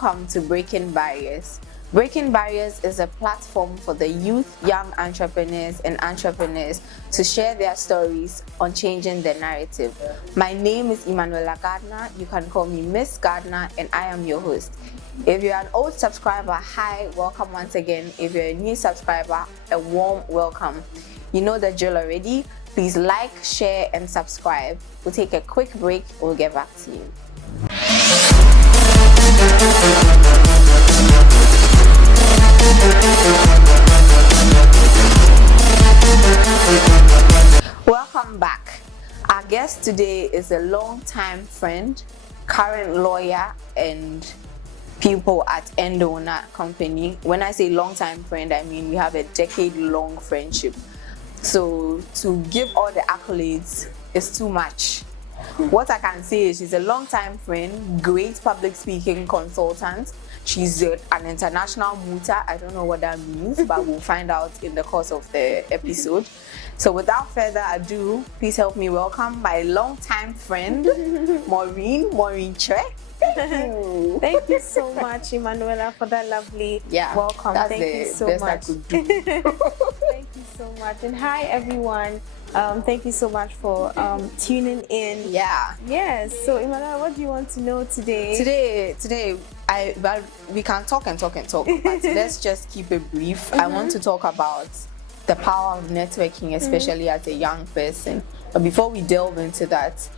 Welcome to Breaking Barriers. Breaking Barriers is a platform for the youth, young entrepreneurs and entrepreneurs to share their stories on changing the narrative. My name is Emmanuella Gardiner. You can call me Miss Gardiner and I am your host. If you're an old subscriber, hi, welcome once again. If you're a new subscriber, a warm welcome. You know the drill already. Please like, share and subscribe. We'll take a quick break. We'll get back to you. Welcome back. Our guest today is a long-time friend, current lawyer and pupil at Endowna Company. When I say long-time friend, I mean we have a decade-long friendship. So to give all the accolades is too much. What I can say is she's a long-time friend, great public speaking consultant. She's an international mutter. I don't know what that means, but we'll find out in the course of the episode. So without further ado, please help me welcome my long-time friend, Maureen Che. Thank you so much, Emmanuella, for that lovely welcome. Thank you so best much. I could do. Thank you so much. And hi, everyone. Thank you so much for tuning in. Yes. So, Emmanuella, what do you want to know today? Today, well, we can talk and talk and talk, but let's just keep it brief. I want to talk about the power of networking, especially as a young person. But before we delve into that,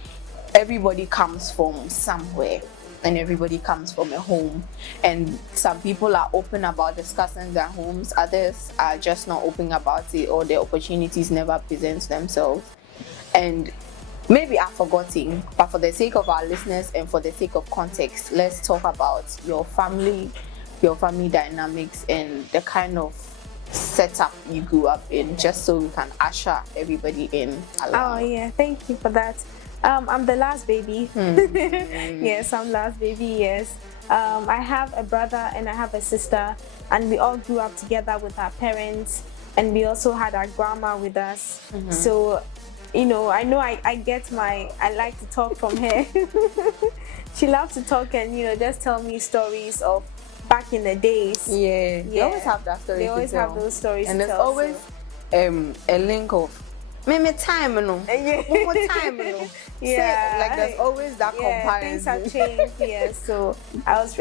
everybody comes from somewhere. And everybody comes from a home, and some people are open about discussing their homes, others are just not open about it, or the opportunities never present themselves. And maybe I've forgotten, but for the sake of our listeners and for the sake of context, let's talk about your family dynamics and the kind of setup you grew up in, just so we can usher everybody in along. Oh yeah, thank you for that. I'm the last baby. Yes, I'm last baby, yes. I have a brother and I have a sister, and we all grew up together with our parents, and we also had our grandma with us. So, I know I like to talk from her. She loves to talk and, just tell me stories of back in the days. Yeah. They always have that story. They always have those stories and to there's tell. always a link of maybe time, one more time, like there's always that comparison. Things have changed. So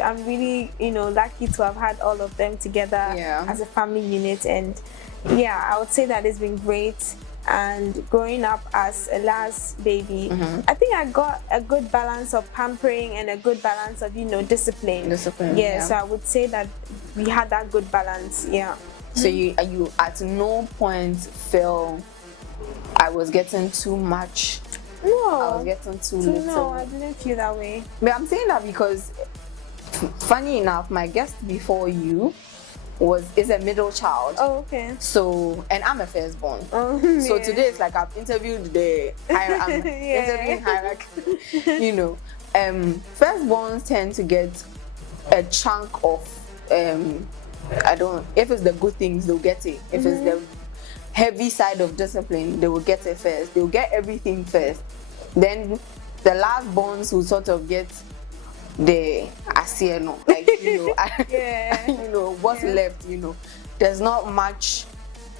I'm really, lucky to have had all of them together as a family unit, and I would say that it's been great. And growing up as a last baby, I think I got a good balance of pampering and a good balance of discipline. So I would say that we had that good balance. So you at no point feel I was getting too much? No, I was getting too little. No, I didn't feel that way. But I'm saying that because, funny enough, my guest before you is a middle child. Oh, okay. So, and I'm a firstborn. So today it's like I've interviewed the interviewing hierarchy. Firstborns tend to get a chunk of if it's the good things, they'll get it. If it's the heavy side of discipline, they will get it first. They'll get everything first. Then the last borns will sort of get the asieno, what's left. There's not much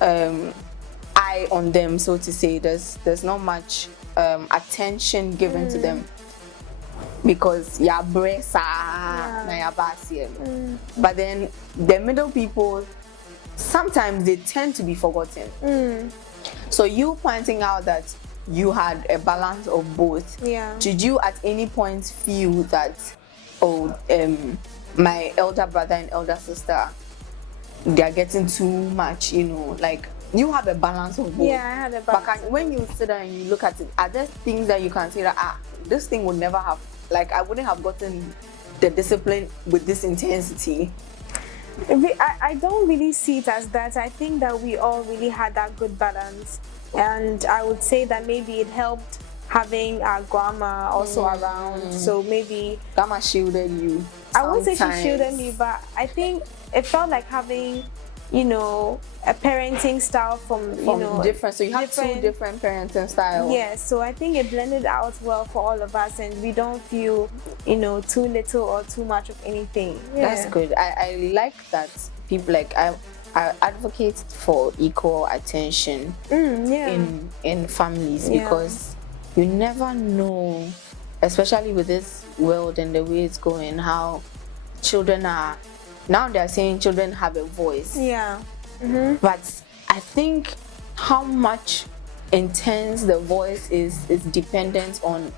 eye on them, so to say. There's not much attention given to them because but then the middle people, sometimes they tend to be forgotten. So you pointing out that you had a balance of both. Did you at any point feel that, my elder brother and elder sister, they are getting too much, like you have a balance of both? I had a balance. But when you sit down and you look at it, are there things that you can say that, this thing would never have, like I wouldn't have gotten the discipline with this intensity? I don't really see it as that. I think that we all really had that good balance, and I would say that maybe it helped having our grandma also around. So maybe grandma shielded you. I won't say she shielded me, but I think it felt like having a parenting style from different. So you have two different parenting styles. Yes, so I think it blended out well for all of us, and we don't feel too little or too much of anything. That's good. I like that people I advocate for equal attention in families because you never know, especially with this world and the way it's going, how children are now. They're saying children have a voice. But I think how much intense the voice is dependent on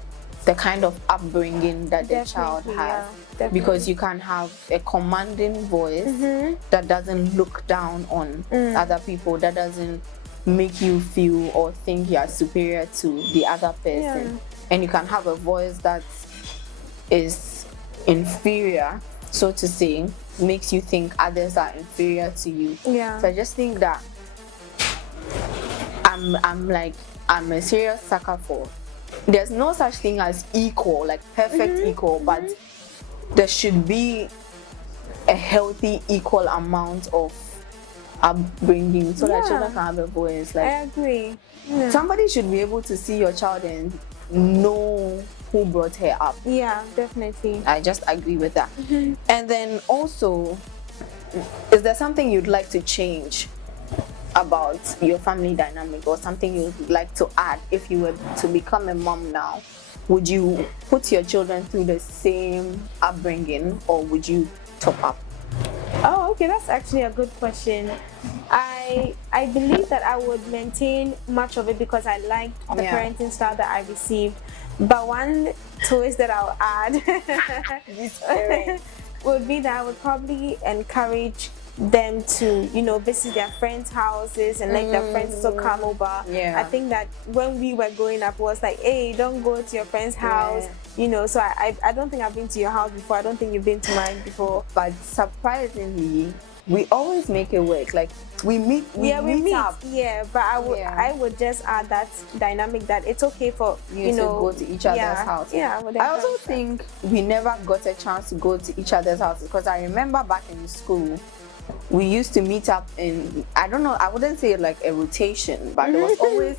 the kind of upbringing that the child has. Because you can have a commanding voice that doesn't look down on other people, that doesn't make you feel or think you are superior to the other person. And you can have a voice that is inferior, so to say, makes you think others are inferior to you. So I just think that I'm a serious sucker for, there's no such thing as equal, like perfect equal, but there should be a healthy equal amount of upbringing so that children can have a voice. Like, I agree. Somebody should be able to see your child and know who brought her up. Yeah, definitely. I just agree with that. And then also, is there something you'd like to change about your family dynamic, or something you'd like to add if you were to become a mom now? Would you put your children through the same upbringing, or would you top up? Oh, okay, that's actually a good question. I believe that I would maintain much of it because I liked the parenting style that I received. But one twist that I'll add would be that I would probably encourage them to visit their friends' houses and like their friends to come over. I think that when we were growing up, it was like, hey, don't go to your friend's house, so I don't think I've been to your house before. I don't think you've been to mine before. But surprisingly, we always make it work. Like we meet up. But I would just add that dynamic that it's okay for you to go to each other's house. I also think we never got a chance to go to each other's houses, because I remember back in school we used to meet up in, I don't know, I wouldn't say like a rotation, but there was always,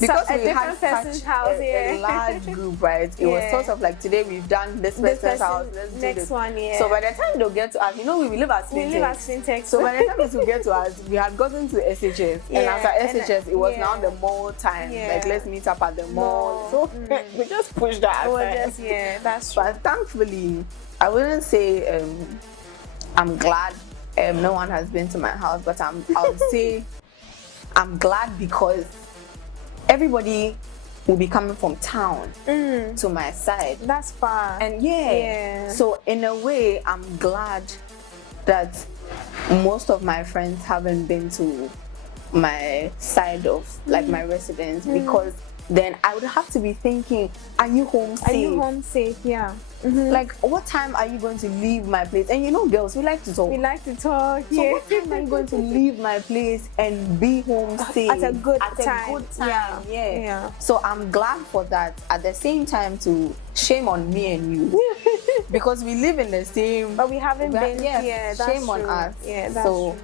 because we had such a large group, right? It was sort of like, today we've done this person's house, let's do next this one. So by the time they'll get to us, we live at Spintex. So by the time it will get to us, we had gotten to SHS, and after SHS it was now the mall time. Like, let's meet up at the mall. So we just pushed that aside. That's true. But thankfully, I wouldn't say I'm glad no one has been to my house, but I would say I'm glad because everybody will be coming from town to my side. That's far. And so in a way, I'm glad that most of my friends haven't been to my side of like my residence, because then I would have to be thinking, are you home safe? Are you home safe? Like, what time are you going to leave my place? And girls, we like to talk. So what time are you going to leave my place and be home safe? At a good time. So I'm glad for that. At the same time, to shame on me and you. Because we live in the same... But we haven't been... that's shame on true. us. That's true.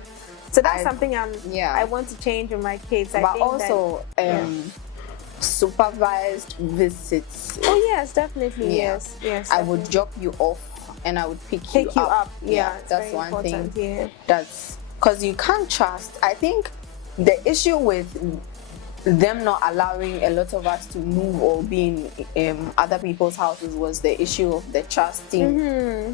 So that's something I want to change with my kids. But also... supervised visits. Oh yes, definitely. Yes. I would drop you off and I would pick you up. That's one important thing. That's because you can't trust. I think the issue with them not allowing a lot of us to move or be in other people's houses was the issue of the trusting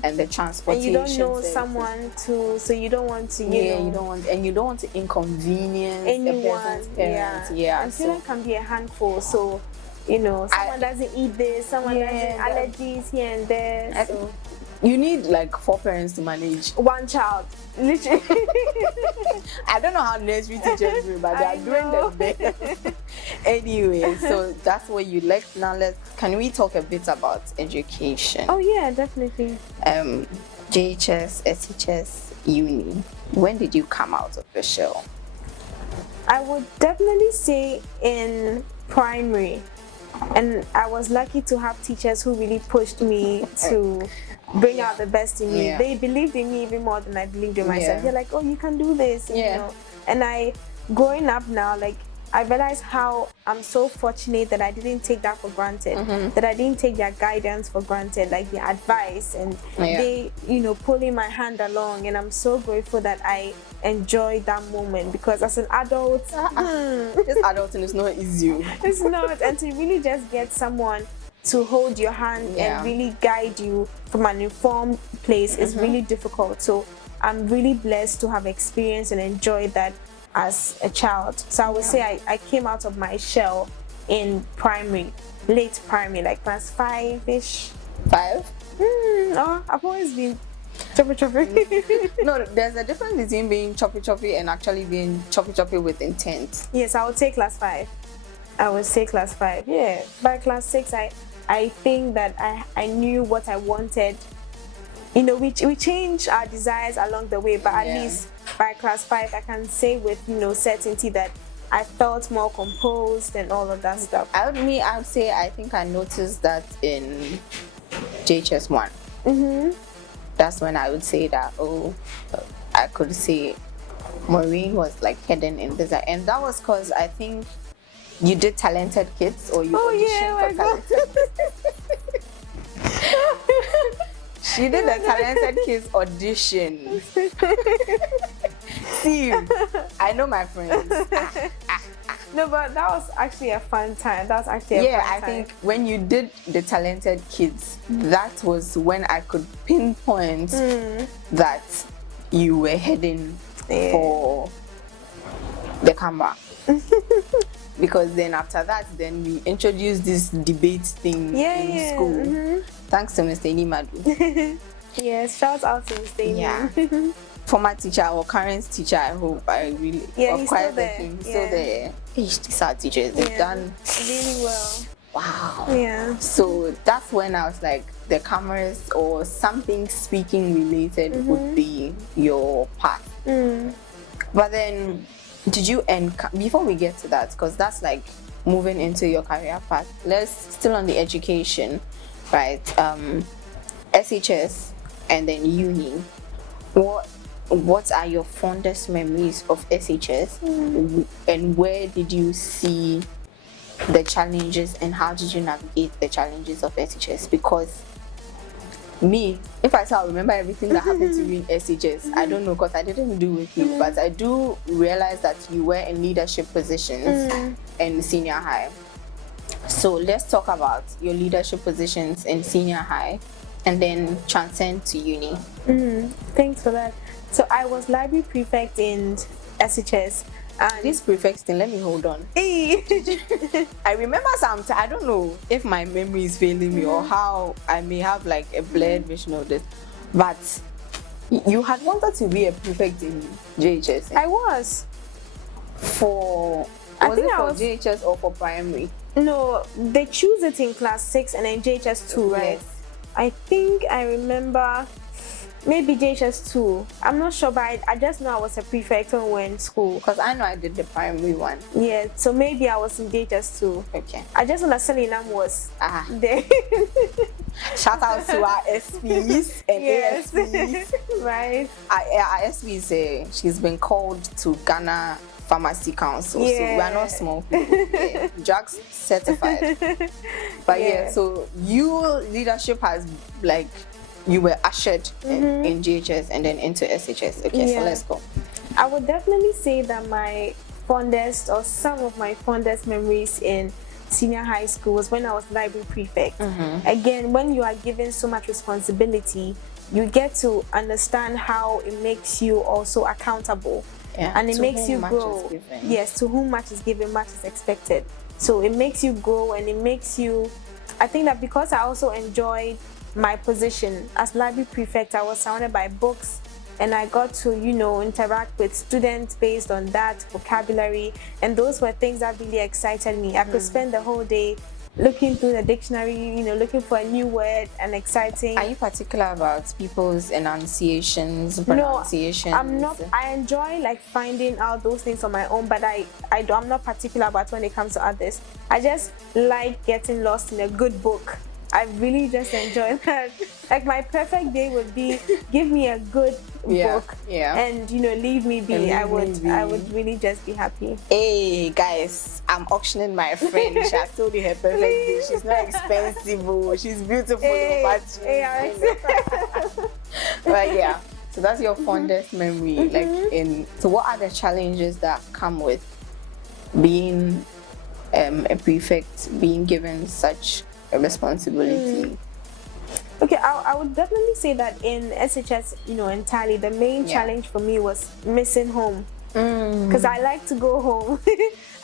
and the transportation. And you don't know someone so you don't want to you don't want to inconvenience anyone. A person's parents. And children can be a handful, so someone doesn't eat this, someone doesn't allergies here and there. So you need like 4 parents to manage one child, literally. I don't know how nursery teachers do, but they are doing their best. Anyway, so that's what you like. Now can we talk a bit about education? Oh yeah, definitely. JHS, SHS, uni. When did you come out of the shell? I would definitely say in primary. And I was lucky to have teachers who really pushed me to bring out the best in me. Yeah. They believed in me even more than I believed in myself. Yeah. They're like, oh, you can do this, you know. And I, growing up now, like, I realize how I'm so fortunate that I didn't take that for granted, that I didn't take their guidance for granted, like their advice, and they, you know, pulling my hand along. And I'm so grateful that I enjoyed that moment, because as an adult, this adulting is not easy. It's not. And to really just get someone to hold your hand and really guide you from an informed place is really difficult. So I'm really blessed to have experienced and enjoyed that as a child. So I would say I came out of my shell in primary, late primary, like class 5-ish. 5? Oh, I've always been choppy. No, there's a difference between being choppy and actually being choppy with intent. Yes, I would say class 5. I would say class 5. Yeah. By class 6, I think that I knew what I wanted. You know, we changed our desires along the way, but at least by class 5, I can say with, you know, certainty that I felt more composed and all of that stuff. I would say I think I noticed that in JHS 1. That's when I would say that, I could say Maureen was like hidden in this, and that was because I think you did Talented Kids, or you auditioned for Talented. She did the Talented Kids audition. See, I know my friends. No, but that was actually a fun time. That was actually a fun time. I think when you did the Talented Kids, that was when I could pinpoint that you were heading for the camera. Because then after that, then we introduced this debate thing in school. Thanks to Mr. Nimadu. Yes, shout out to Mr. Nimadu. Former teacher or current teacher, I hope. I really he's still there. He's still there. These are teachers. They've done really well. Wow. Yeah. So that's when I was like, the cameras or something speaking related would be your path. But then, did you before we get to that, because that's like moving into your career path, let's still on the education, right? SHS and then uni. What are your fondest memories of SHS, and where did you see the challenges, and how did you navigate the challenges of SHS? Because me, if I say I remember everything that happened to you in SHS, I don't know, because I didn't do with you, but I do realize that you were in leadership positions in senior high. So let's talk about your leadership positions in senior high and then transcend to uni. Thanks for that. So I was library prefect in SHS. And this prefect thing, let me hold on. I remember something, I don't know if my memory is failing me or how I may have like a blurred vision of this, but you had wanted to be a prefect in JHS. I was. Was it for JHS or for primary? No, they choose it in class 6 and then JHS 2, right? Yes. I think I remember maybe JHS 2. I'm not sure, but I just know I was a prefect when we were in school. Because I know I did the primary one. Yeah, so maybe I was in JHS 2. Okay. I just know that Selinam was there. Shout out to our SPs and ASPs. Right. Our SPs, she's been called to Ghana Pharmacy Council, so we are not small people. Drugs certified. But so your leadership has like, you were ushered in JHS and then into SHS. Okay, so let's go. I would definitely say that my fondest, or some of my fondest memories in senior high school was when I was library prefect. Again, when you are given so much responsibility, you get to understand how it makes you also accountable. And it makes you grow. Yes, to whom much is given, much is expected. So it makes you grow, and it makes you, I think that because I also enjoyed my position as library prefect, I was surrounded by books, and I got to, you know, interact with students based on that vocabulary, and those were things that really excited me. I could spend the whole day looking through the dictionary, you know, looking for a new word and exciting. Are you particular about people's enunciations, pronunciations? No, I'm not. I enjoy like finding out those things on my own, but I'm not particular about when it comes to others. I just like getting lost in a good book. I really just enjoy that. Like my perfect day would be give me a good book and leave me be. I would really just be happy. Hey guys, I'm auctioning my friend. She has told you her perfect day. She's not expensive, she's beautiful. But yeah, so that's your fondest memory. So what are the challenges that come with being a prefect, being given such a responsibility? Okay, I would definitely say that in SHS, entirely, the main challenge for me was missing home. Because I like to go home.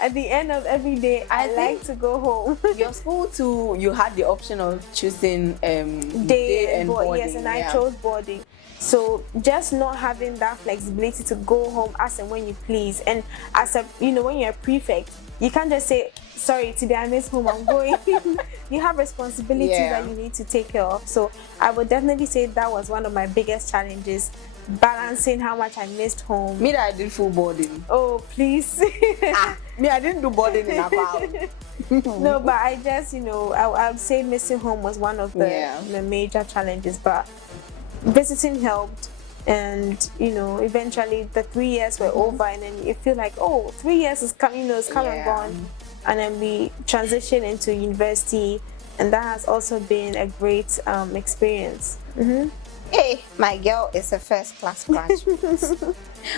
At the end of every day, I like to go home. Your school too, you had the option of choosing day and boarding. Yes, and I chose boarding. So just not having that flexibility to go home as and when you please. And as a, when you're a prefect, you can't just say, sorry, today I miss home, I'm going. You have responsibilities that you need to take care of. So I would definitely say that was one of my biggest challenges, balancing how much I missed home. Me, that I did full boarding. Oh, please. Me, I didn't do boarding in about. No, but I just, I would say missing home was one of the major challenges. But visiting helped. And eventually the 3 years were over, and then you feel like, oh, 3 years is coming, it's come and gone. And then we transitioned into university, and that has also been a great experience. Hey, my girl is a first class graduate.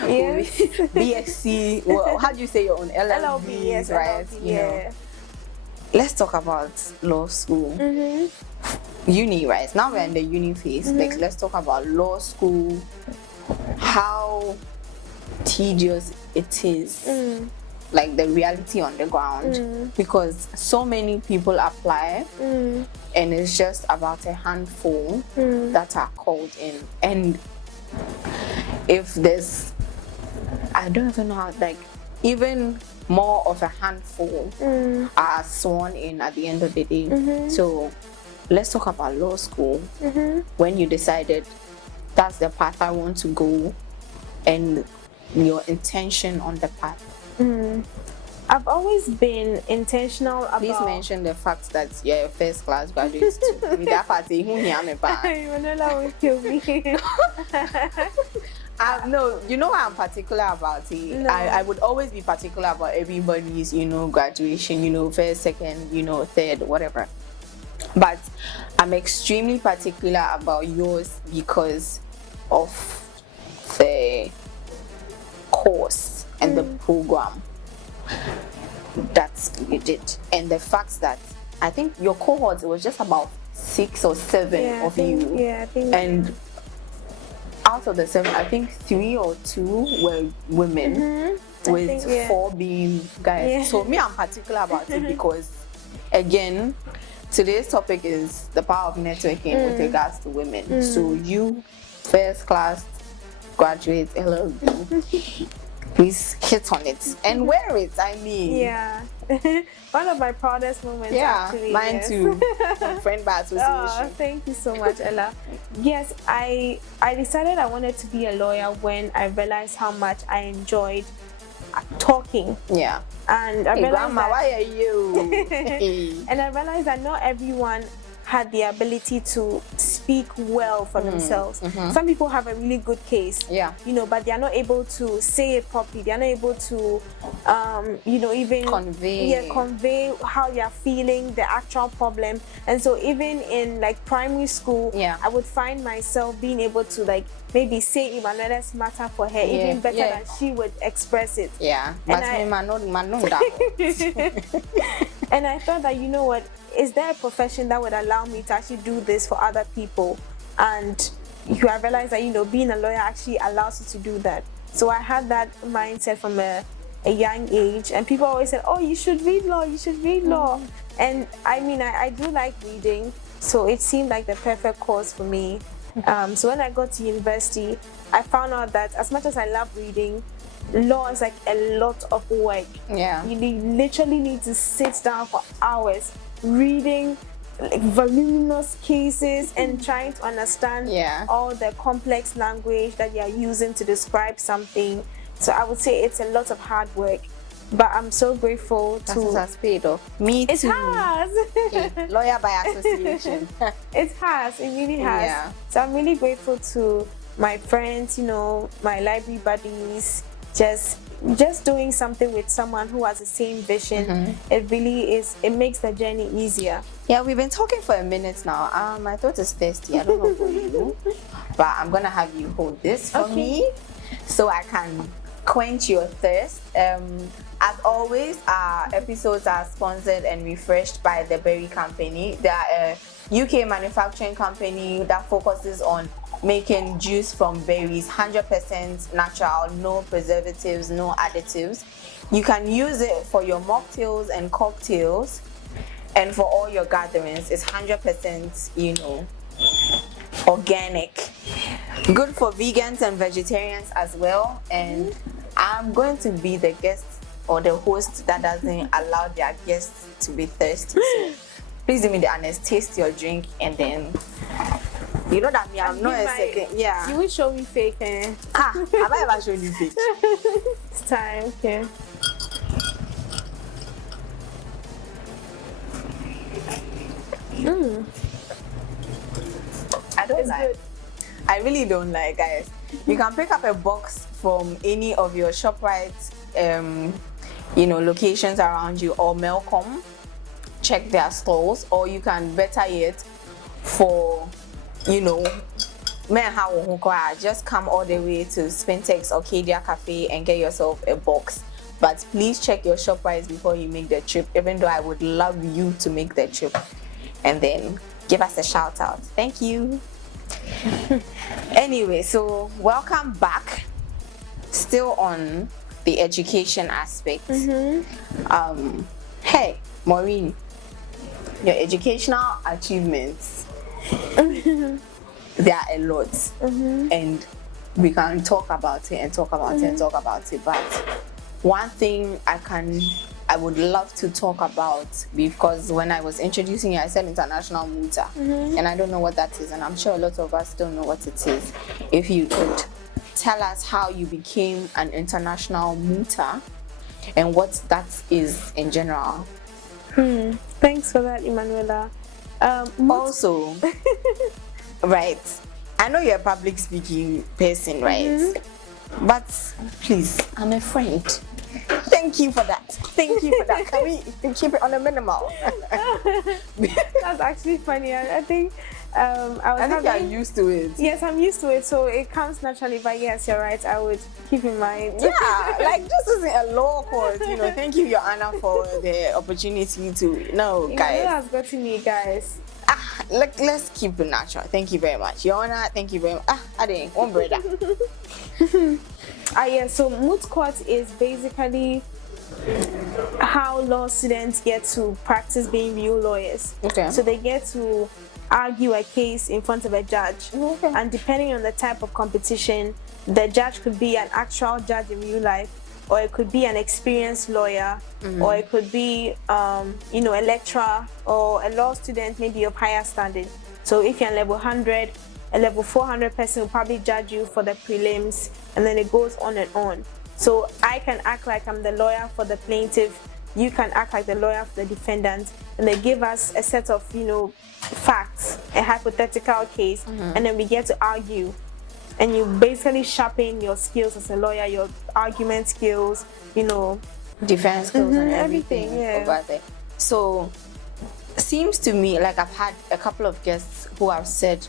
Yes. BSc, well, how do you say your own? LLB, yes, right? LLB, Let's talk about law school. Uni, right? Now we're in the uni phase. Let's talk about law school, how tedious it is, like the reality on the ground, because so many people apply and it's just about a handful that are called in. And if there's, I don't even know how, even more of a handful are sworn in at the end of the day. So let's talk about law school. When you decided that's the path I want to go, and your intention on the path. I've always been intentional about... Please mention the fact that you're a first class graduate too. With that party, Emmanuella will kill me. No, you know I'm particular about it. No. I would always be particular about everybody's, graduation, first, second, third, whatever. But I'm extremely particular about yours because of the course and the program that you did, and the fact that I think your cohort, it was just about 6 or 7 of you. Yeah, I think. And out of the 7, I think 3 or 2 were women, with 4 being guys. Yeah. So me, I'm particular about it because, again, today's topic is the power of networking with regards to women. So you, first class graduate, LLB, please hit on it and wear it. I mean, one of my proudest moments. Actually, mine too. Friend by association. Oh, thank you so much, Ella. Yes, I decided I wanted to be a lawyer when I realized how much I enjoyed talking. Yeah. And I realized Grandma, why are you? And I realized that not everyone had the ability to speak well for themselves. Some people have a really good case, but they are not able to say it properly. They are not able to, even convey how they are feeling, the actual problem. And so even in primary school, I would find myself being able to maybe say Emmanuella's matter for her even better than she would express it. And I thought that, what, is there a profession that would allow me to actually do this for other people? And I realized that, being a lawyer actually allows you to do that. So I had that mindset from a young age, and people always said, oh, you should read law, you should read law. And I mean, I do like reading, so it seemed like the perfect course for me. So when I got to university, I found out that as much as I love reading, law is a lot of work. You literally need to sit down for hours reading voluminous cases and trying to understand all the complex language that you are using to describe something. So I would say it's a lot of hard work. but I'm so grateful That to. has paid off. Me It too. has. Okay, lawyer by association. It has. It really has. Yeah. So I'm really grateful to my friends, my library buddies, just doing something with someone who has the same vision. It really is. It makes the journey easier. Yeah, we've been talking for a minute now. My throat is thirsty. I don't know for you, but I'm gonna have you hold this for me, so I can quench your thirst. As always, our episodes are sponsored and refreshed by the Berry Company. They are a UK manufacturing company that focuses on making juice from berries, 100% natural, no preservatives, no additives. You can use it for your mocktails and cocktails, and for all your gatherings. It's 100%, organic. Good for vegans and vegetarians as well. And I'm going to be the guest or the host that doesn't allow their guests to be thirsty. So please do me the honest, taste your drink, and then you know that me, I'm not a second. Yeah. You will show me fake, eh? Have I ever shown you fake? It's time, okay. I don't It's like. good. I really don't like, guys. You can pick up a box from any of your ShopRite, locations around you, or Melcom. Check their stores, or you can, better yet, for just come all the way to Spintex Arcadia Cafe and get yourself a box. But please check your ShopRite before you make the trip, even though I would love you to make the trip, and then give us a shout out. Thank you. Anyway, so welcome back. Still on the education aspect. Hey, Maureen, your educational achievements, there are a lot, and we can talk about it and talk about it and talk about it. But one thing I would love to talk about, because when I was introducing you, I said international muta, and I don't know what that is, and I'm sure a lot of us don't know what it is. If you could tell us how you became an international muta and what that is in general. Thanks for that, Emmanuella. Also, right, I know you're a public speaking person, right? But please, I'm a friend. Thank you for that. Thank you for that. Can we keep it on a minimal? That's actually funny. I think I think you're used to it. Yes, I'm used to it, so it comes naturally. But yes, you're right. I would keep in mind. Yeah, like this isn't a law court. Thank you, Your Honor, for the opportunity to. No, guys. That has got to me, guys. Let's keep it natural. Thank you very much, Your Honor. Thank you very much. I didn't one brother. Yeah. So moot court is basically how law students get to practice being real lawyers. Okay. So they get to argue a case in front of a judge, and depending on the type of competition, the judge could be an actual judge in real life, or it could be an experienced lawyer, or it could be a lecturer or a law student, maybe of higher standing. So if you're level 100, a level 400 person will probably judge you for the prelims, and then it goes on and on. So I can act like I'm the lawyer for the plaintiff, you can act like the lawyer for the defendant, and they give us a set of facts, a hypothetical case, and then we get to argue. And you basically sharpen your skills as a lawyer, your argument skills, defense skills and everything. Yeah. So seems to me like I've had a couple of guests who have said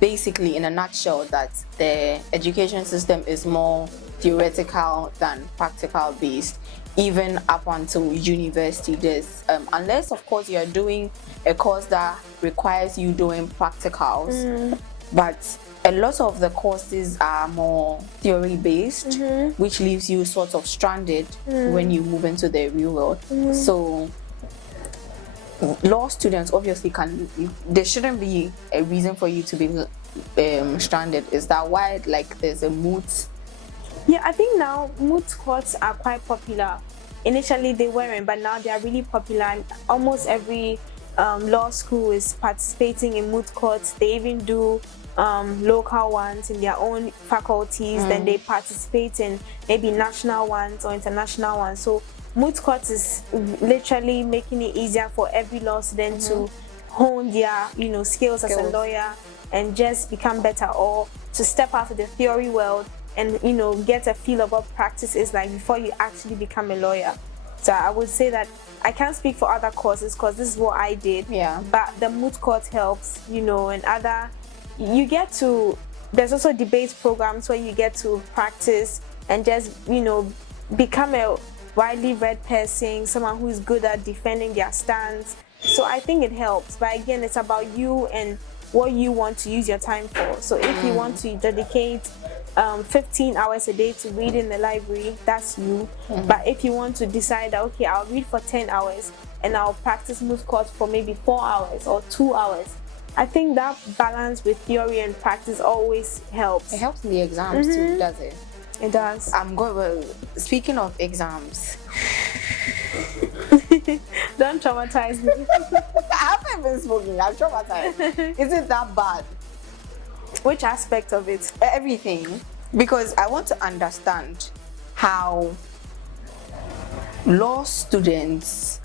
basically in a nutshell that the education system is more theoretical than practical based, even up until university. There's unless of course you're doing a course that requires you doing practicals, but a lot of the courses are more theory based, which leaves you sort of stranded when you move into the real world. So law students obviously there shouldn't be a reason for you to be stranded. Is that why there's a moot? Yeah, I think now moot courts are quite popular. Initially they weren't, but now they are really popular, and almost every law school is participating in moot courts. They even do local ones in their own faculties, then they participate in maybe national ones or international ones. So moot court is literally making it easier for every law student to hone their skills as a lawyer and just become better, or to step out of the theory world and get a feel of what practice is like before you actually become a lawyer. So I would say that I can't speak for other courses because this is what I did. Yeah. But the moot court helps, and other. You get to. There's also debate programs where you get to practice and just become a widely read person, someone who is good at defending their stance. So I think it helps. But again, it's about you and what you want to use your time for. So if you want to dedicate 15 hours a day to read in the library, that's you. But if you want to decide that, okay, I'll read for 10 hours and I'll practice moot court for maybe 4 hours or 2 hours, I think that balance with theory and practice always helps. It helps in the exams too, does it? It does. Speaking of exams. Don't traumatize me. I haven't been smoking. I'm traumatized. Is it that bad? Which aspect of it? Everything. Because I want to understand how law students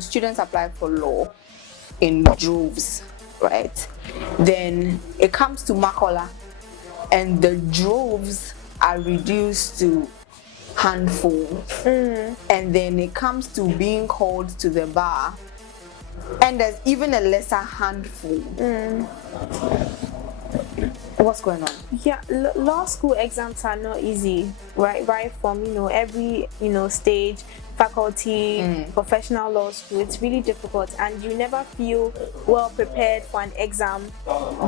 students apply for law in droves, right? Then it comes to Makola and the droves are reduced to handfuls. And then it comes to being called to the bar and there's even a lesser handful. What's going on? Yeah, law school exams are not easy, right from every stage, faculty, professional law school. It's really difficult and you never feel well prepared for an exam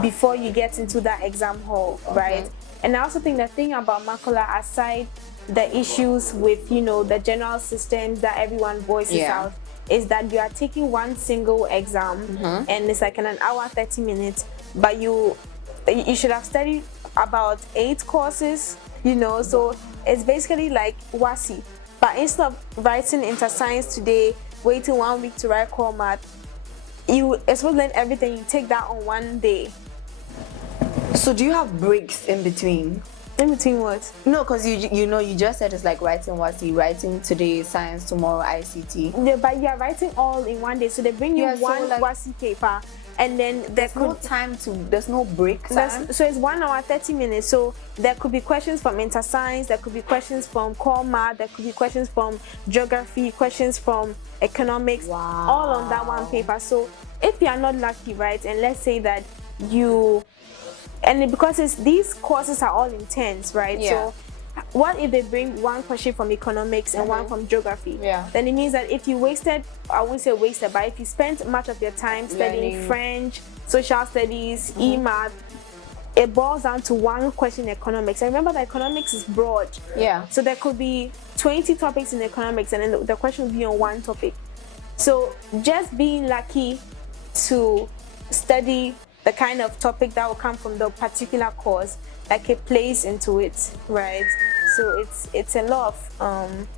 before you get into that exam hall, right? And I also think the thing about Makola, aside the issues with the general systems that everyone voices out, is that you are taking one single exam and it's like an hour 30 minutes, but you should have studied about 8 courses, so it's basically like WASI. But instead of writing inter-science today, waiting 1 week to write core math, you supposed to learn everything, you take that on one day. So do you have breaks in between? In between what? No, because you just said it's like writing WASI, writing today science, tomorrow ICT. Yeah, but you're writing all in one day, so they bring you one WASI paper. And then there's there's no break time. So it's 1 hour 30 minutes. So there could be questions from inter-science, there could be questions from core math, there could be questions from geography, questions from economics, all on that one paper. So if you are not lucky, right, and let's say that because these courses are all intense, right? So what if they bring one question from economics and one from geography? Then it means that if you wasted, I wouldn't say wasted, but if you spent much of your time studying French, social studies, e-math, it boils down to one question in economics. And remember that economics is broad. So there could be 20 topics in economics and then the question will be on one topic. So just being lucky to study the kind of topic that will come from the particular course, like it plays into it, right? So it's a lot of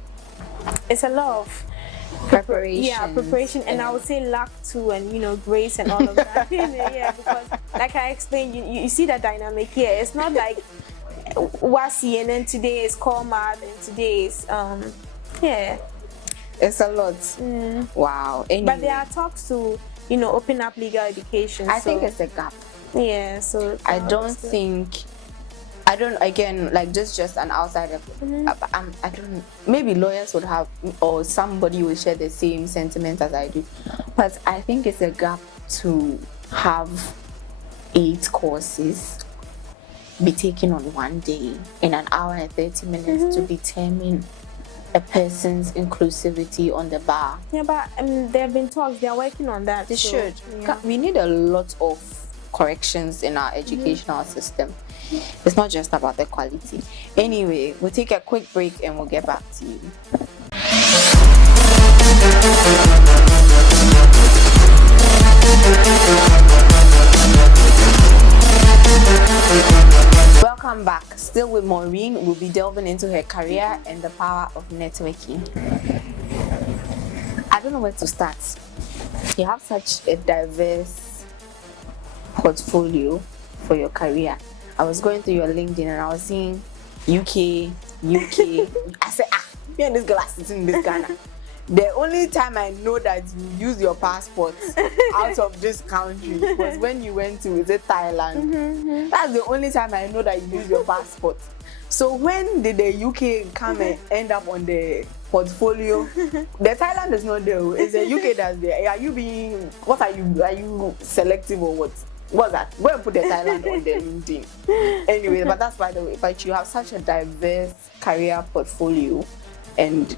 preparation, and I would say luck too, and grace and all of that. Because like I explained, you see that dynamic here. It's not like WASI and then today is core math and today is it's a lot. Wow. Anyway. But there are talks to open up legal education. I think it's a gap. So I don't again, like just an outsider. I don't. Maybe lawyers would have, or somebody will share the same sentiment as I do, but I think it's a gap to have 8 courses be taken on one day in an hour and 30 minutes to determine a person's inclusivity on the bar. Yeah, but there have been talks. They are working on that. They should. We need a lot of corrections in our educational system. It's not just about the quality. Anyway, we'll take a quick break and we'll get back to you. Welcome back. Still with Maureen, we'll be delving into her career and the power of networking. I don't know where to start. You have such a diverse portfolio for your career. I was going through your LinkedIn and I was seeing UK. I said, me and this girl are sitting in this Ghana. The only time I know that you use your passport out of this country was when you went to Thailand. That's the only time I know that you use your passport. So when did the UK come and end up on the portfolio? The Thailand is not there. It's the UK that's there. Are you selective or what? What's that? Go and put the Thailand on the LinkedIn. Anyway, but that's by the way. But you have such a diverse career portfolio, and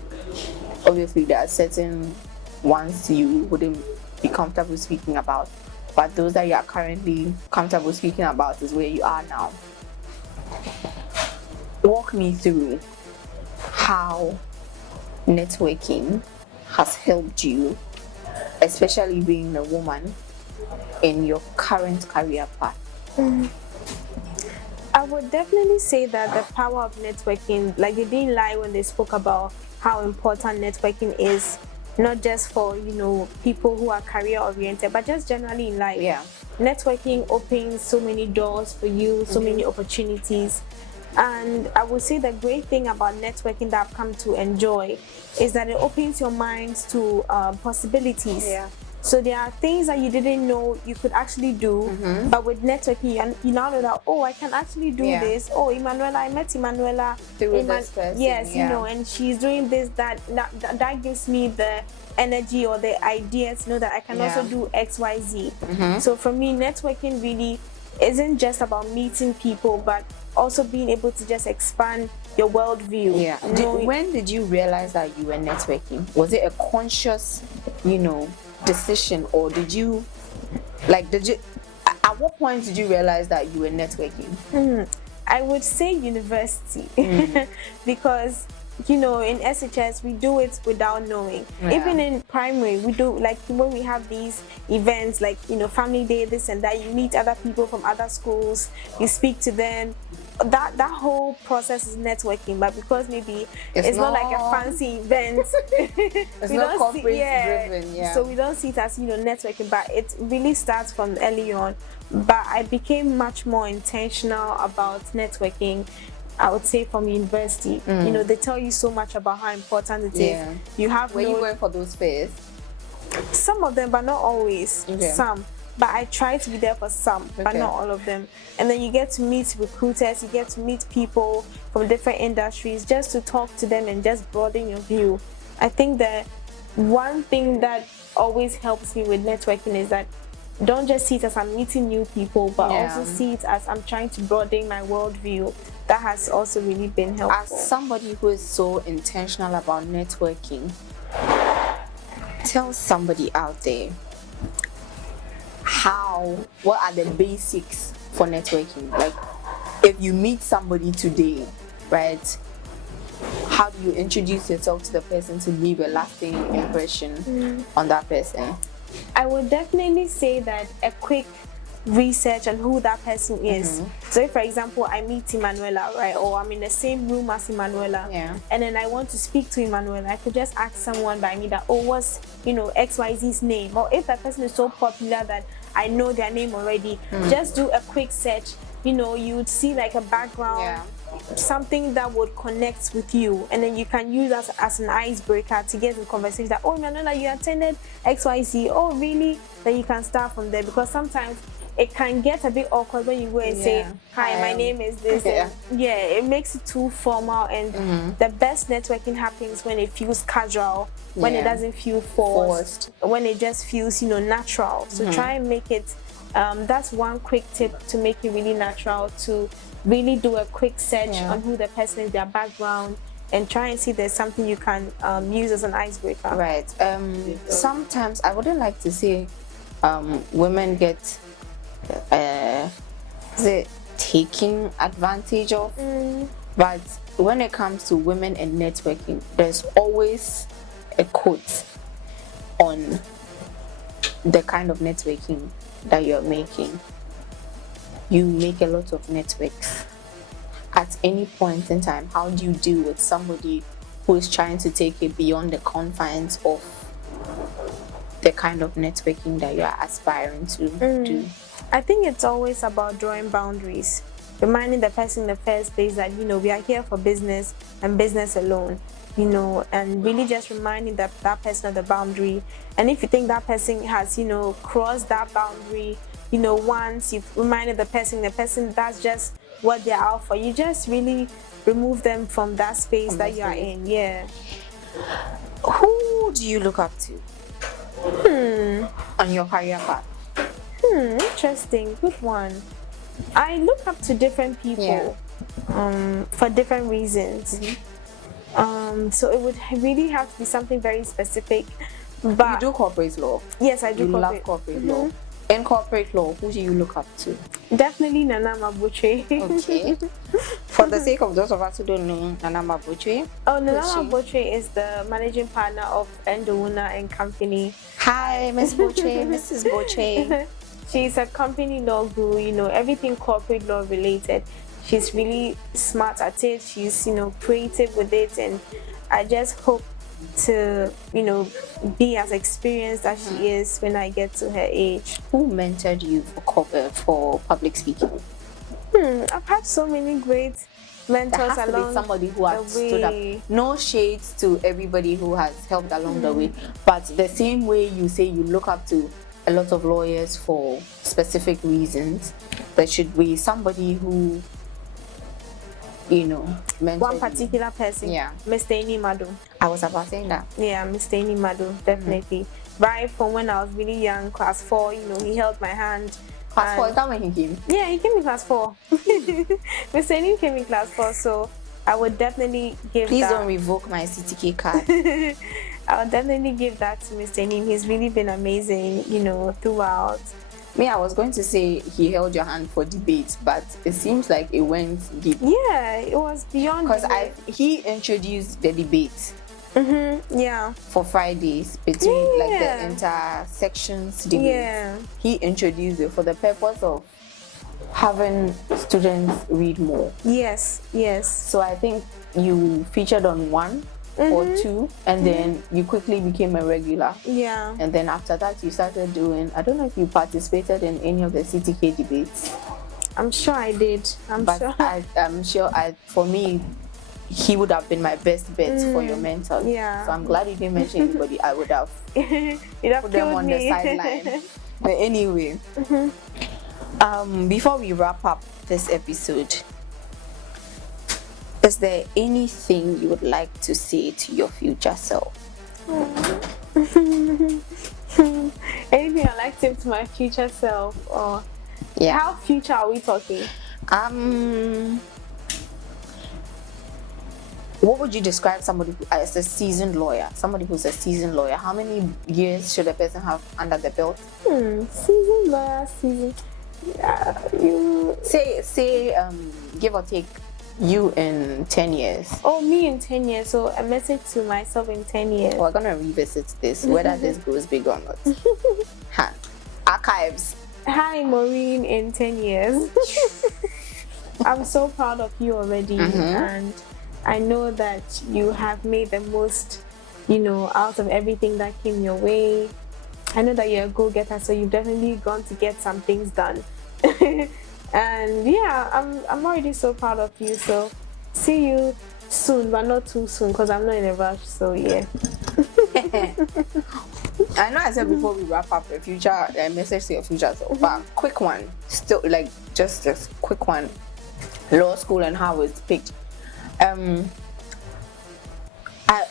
obviously there are certain ones you wouldn't be comfortable speaking about, but those that you are currently comfortable speaking about is where you are now. Walk me through how networking has helped you, especially being a woman, in your current career path. I would definitely say that the power of networking, like they didn't lie when they spoke about how important networking is, not just for, you know, people who are career oriented, but just generally in life. Yeah. Networking opens so many doors for you, so many opportunities. And I would say the great thing about networking that I've come to enjoy is that it opens your mind to possibilities. Yeah. So there are things that you didn't know you could actually do, but with networking, you now know that, oh, I can actually do this. Oh, Emmanuella, I met Emmanuella. Through this person. Yes, you know, and she's doing this, that gives me the energy or the idea to know that I can also do X, Y, Z. So for me, networking really isn't just about meeting people, but also being able to just expand your worldview. Yeah. When did you realize that you were networking? Was it a conscious, you know, decision, or at what point did you realize that you were networking? I would say university. Because, you know, in SHS we do it without knowing. Even in primary we do, like when we have these events like, you know, family day, this and that, you meet other people from other schools, you speak to them. That whole process is networking, but because maybe it's not like a fancy event, it's not corporate driven, so we don't see it as, you know, networking, but it really starts from early on. But I became much more intentional about networking, I would say, from university. You know, they tell you so much about how important it is. You have Were you going for those fairs? Some of them, but not always. Some. But I try to be there for some, but not all of them. And then you get to meet recruiters, you get to meet people from different industries, just to talk to them and just broaden your view. I think that one thing that always helps me with networking is that don't just see it as I'm meeting new people, but also see it as I'm trying to broaden my worldview. That has also really been helpful. As somebody who is so intentional about networking, tell somebody out there, what are the basics for networking? Like, if you meet somebody today, right, how do you introduce yourself to the person to leave a lasting impression on that person? I would definitely say that a quick research on who that person is. So if, for example, I meet Emmanuella, right, or I'm in the same room as Emmanuella, and then I want to speak to Emmanuella, I could just ask someone by me that, oh, what's, you know, XYZ's name? Or if that person is so popular that I know their name already, just do a quick search. You know, you would see like a background, something that would connect with you, and then you can use that as an icebreaker to get in conversation that, oh, Emmanuella, you attended XYZ. Oh, really? Then you can start from there, because sometimes it can get a bit awkward when you go and say, hi, my name is this. It makes it too formal, and the best networking happens when it feels casual, when it doesn't feel forced, when it just feels, you know, natural. So try and make it, that's one quick tip to make it really natural, to really do a quick search on who the person is, their background, and try and see if there's something you can use as an icebreaker. Right. Sometimes I wouldn't like to say women get taking advantage of, but when it comes to women and networking, there's always a quote on the kind of networking that you're making. You make a lot of networks. At any point in time, how do you deal with somebody who is trying to take it beyond the confines of the kind of networking that you are aspiring to do? I think it's always about drawing boundaries, reminding the person in the first place that, we are here for business and business alone, and really just reminding that person of the boundary. And if you think that person has, crossed that boundary, once you've reminded the person that's just what they're out for, you just really remove them from that space that you are in. Yeah. Who do you look up to on your career path? Interesting. Good one. I look up to different people for different reasons. So it would really have to be something very specific. But you do corporate law? Yes, I do. You love corporate law. In corporate law, who do you look up to? Definitely Nana Mabuche. Okay. For the sake of those of us who don't know Nana Mabuche. Oh, Nana Mabuche is the managing partner of Endowuna and Company. Hi, Miss Boche, Mrs. Boche. She's a company law guru, everything corporate law related. She's really smart at it. She's, creative with it, and I just hope to, be as experienced as she is when I get to her age. Who mentored you for public speaking? I've had so many great mentors there has to be somebody who has stood up. No shades to everybody who has helped along the way, but the same way you say you look up to a lot of lawyers for specific reasons, there should be somebody who, one particular person. Yeah. Mr. Inimadu. I was about saying that. Yeah, Mr. Inimadu, definitely. Right from when I was really young, class 4, he held my hand. Class 4, is that when he came? Yeah, he came in class 4. Mr. Inim came in class 4, so I would definitely give Please don't revoke my CTK card. I would definitely give that to Mr. Inim. He's really been amazing, throughout. Me, I was going to say he held your hand for debate, but it seems like it went deep. Yeah, it was beyond. Because he introduced the debate. Yeah. For Fridays between like the intersections debate. Yeah. He introduced it for the purpose of having students read more. Yes. So I think you featured on one or two, and then you quickly became a regular. Yeah. And then after that, you started doing, I don't know if you participated in any of the CTK debates. I'm sure I did. I'm sure, for me, he would have been my best bet for your mentor. Yeah. So I'm glad you didn't mention anybody. I would have put them on the sideline. But anyway, before we wrap up this episode, is there anything you would like to say to your future self? Anything I'd like to say to my future self? Or how future are we talking? What would you describe somebody as a seasoned lawyer? Somebody who's a seasoned lawyer. How many years should a person have under the belt? Seasoned lawyer, you say give or take you in 10 years. Oh, me in 10 years. So a message to myself in 10 years. We're gonna revisit this, whether this goes big or not. Archives. Hi, Maureen in 10 years. I'm so proud of you already, and I know that you have made the most, out of everything that came your way. I know that you're a go-getter, so you've definitely gone to get some things done. And yeah, I'm already so proud of you. So see you soon, but not too soon, because I'm not in a rush. So yeah. I know I said before we wrap up a message to your future self, but quick one, still like just a quick one. Law school and how it's picked. I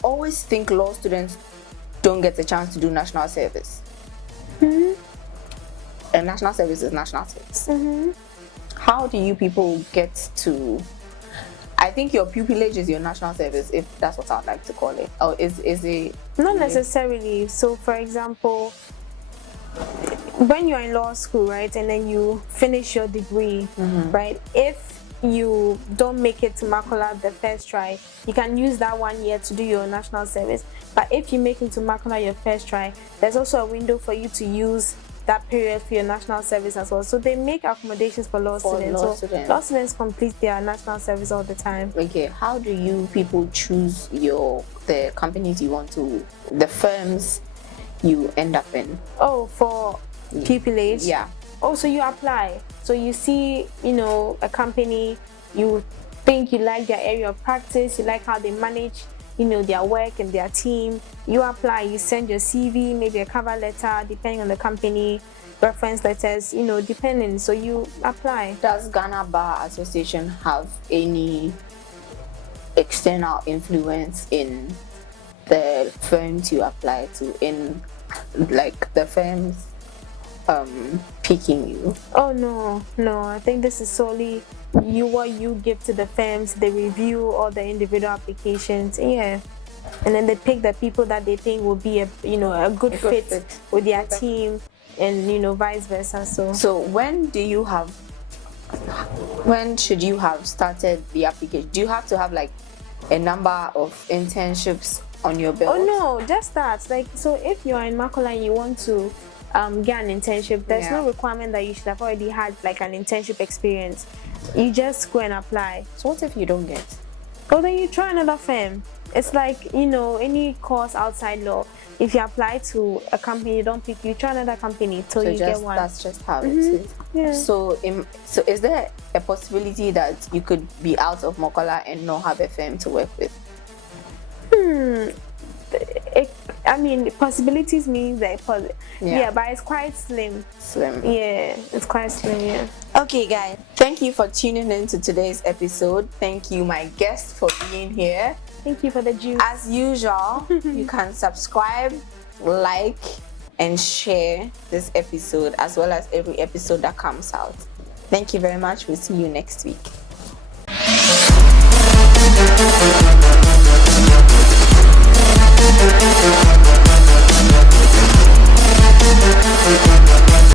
always think law students don't get the chance to do national service. And national service is national service. How do you people get to? I think your pupillage is your national service, if that's what I'd like to call it. Or is it? Not necessarily. So, for example, when you're in law school, right, and then you finish your degree, right, if you don't make it to Makula the first try, you can use that 1 year to do your national service. But if you make it to Makula your first try, there's also a window for you to use that period for your national service as well. So they make accommodations for law students. Law students complete their national service all the time. Okay, how do you people choose the companies you want to, the firms you end up in? Oh, for pupillage? Yeah. Oh, so you apply. So you see, a company, you think you like their area of practice, you like how they manage, their work and their team. You apply, you send your CV, maybe a cover letter, depending on the company, reference letters, depending. So you apply. Does Ghana Bar Association have any external influence in the firms you apply to, in like the firms picking you? Oh no, I think this is solely what you give to the firms. They review all the individual applications, yeah, and then they pick the people that they think will be a good fit with their team, and vice versa. So when should you have started the application? Do you have to have like a number of internships on your belt? Oh no, just that. Like, so if you're in Makola and you want to get an internship, there's no requirement that you should have already had like an internship experience. You just go and apply. So what if you don't get? Oh, then you try another firm. It's like, any course outside law. If you apply to a company, you don't pick, you try another company till you get one. That's just how it is. Yeah. So is there a possibility that you could be out of Makola and not have a firm to work with? Possibilities means that but it's quite slim. Yeah, it's quite slim, yeah. Okay, guys, thank you for tuning in to today's episode. Thank you, my guest, for being here. Thank you for the juice. As usual, you can subscribe, like, and share this episode as well as every episode that comes out. Thank you very much. We'll see you next week.